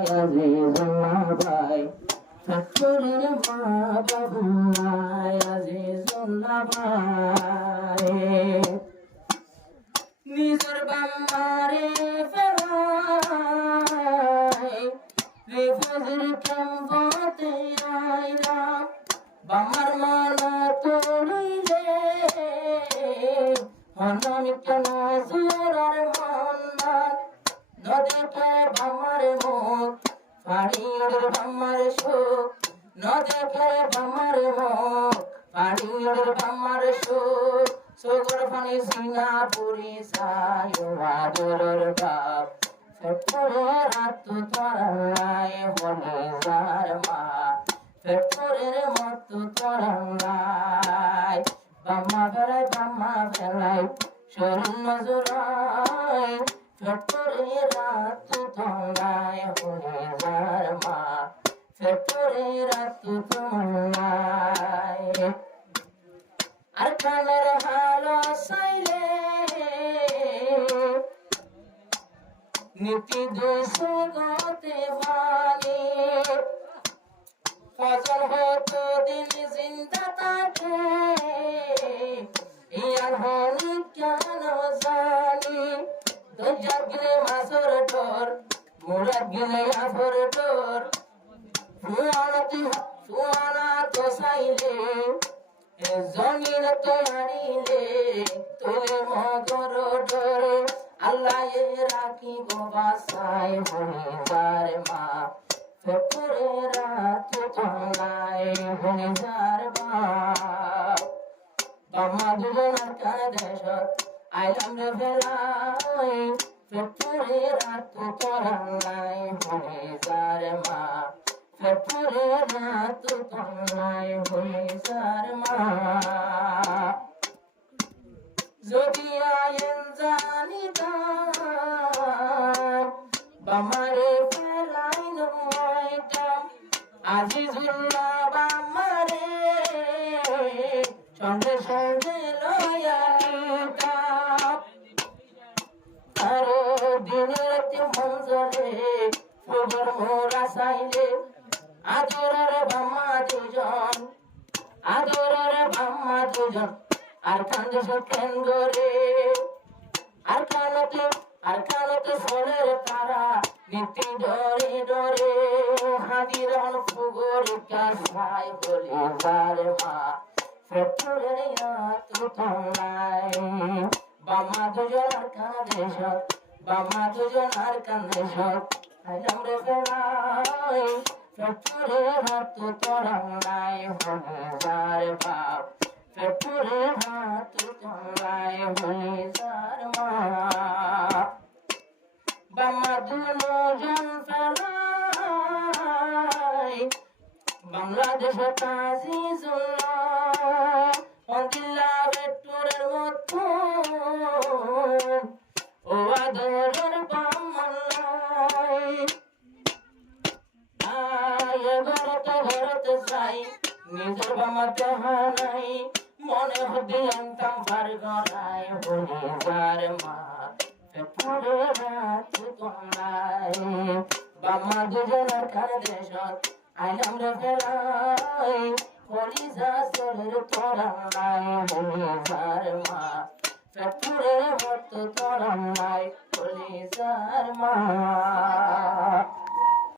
আজিজুল্লাহ ভাই ফ্যাক্টরির মা বাবু নাই আজিজুল্লাহ ভাই নিজের বাম্মারে ফেরাই রিফুজির কেম্পতে আইরা বাম্মার মালা করিলে হনমি কেন জোরার মন্দার নদেখে বাম্মার মুখ পাড়ির বাম্মার সুখ নদেখে বাম্মার মুখ পাড়ির বাম্মার সুখ সুগর পানি সিঙ্গাপুরি সায়ো আদরের বাপ ফেটরে রাত তরাই হলে যার মা ফেটরের মত তরাই বাম্মা বেলায় শরীর নজরাই ফেটরে রাত তরাই হলে যার মা ফেটরে রাত তরাই আর কানের হালো সাইলে নীতি দুশো গতে ভালে ফজল হতো দিন জিন্দা থাকে ইয়ার হনি কেন জানি দরজার গিলে মাসর ডর মোড়ার গিলে আফর ডর ফুয়ানা তো সাইলে জমিন তো হারিলে তুলে মগর ডরে আল্লাহ রাখিব বাসায় হয়ে যার মা ফেটরে রাত তলায় হয়ে যার বাপ বাম্মা দুজনের কাদেশত আইলাম রে ফেলাই ফেটরে রাত তলায় হয়ে যার মা ফেটরে রাত তলায় হয়ে যার মা যদি আয়েন জানিতাম বামারে ফেলাই নয়তাম আজিজুল্লাহ বামারে সঙ্গে সঙ্গে লয়ালিতাম আরে দিনের মঞ্জলে ফুবর মোরা সাইলে আদরের বাম্মা দুজন আদরের বাম্মা দুজন আর কান্দে সত্যেন গরে আর কানতে ফলের তারা নীতি ডরে ডরে হাদির ফুগর কাছাই বলে যার মা ফেটরে তো তলায় বাম্মা দুজন আর কান্দে সত বাম্মা দুজন আর কান্দে সত আইলাম রে ফেলাই ফেটরে হাত তলায় হলে যার বাপ ফেটরে হাত তলায় হলে যার মা বাম্মা দুজন ফেলাই বাংলাদেশ আজিজুল্লাহ অন্দিল্লা ফেটরের মতো ও আদরের বাম্মাল্লাই ঘরতে যাই নিজের বামাতে হানাই মনে হতে আনতাম ভার গড়াই হয়ে যার মা ফেটরে রাত তলায় বাম্মা দুজনের কাদেশত আইলাম রে ফেলাই কলিজা শরীর তরাই হয়ে যার মা ফেটরে মত তরাই কলিজার মা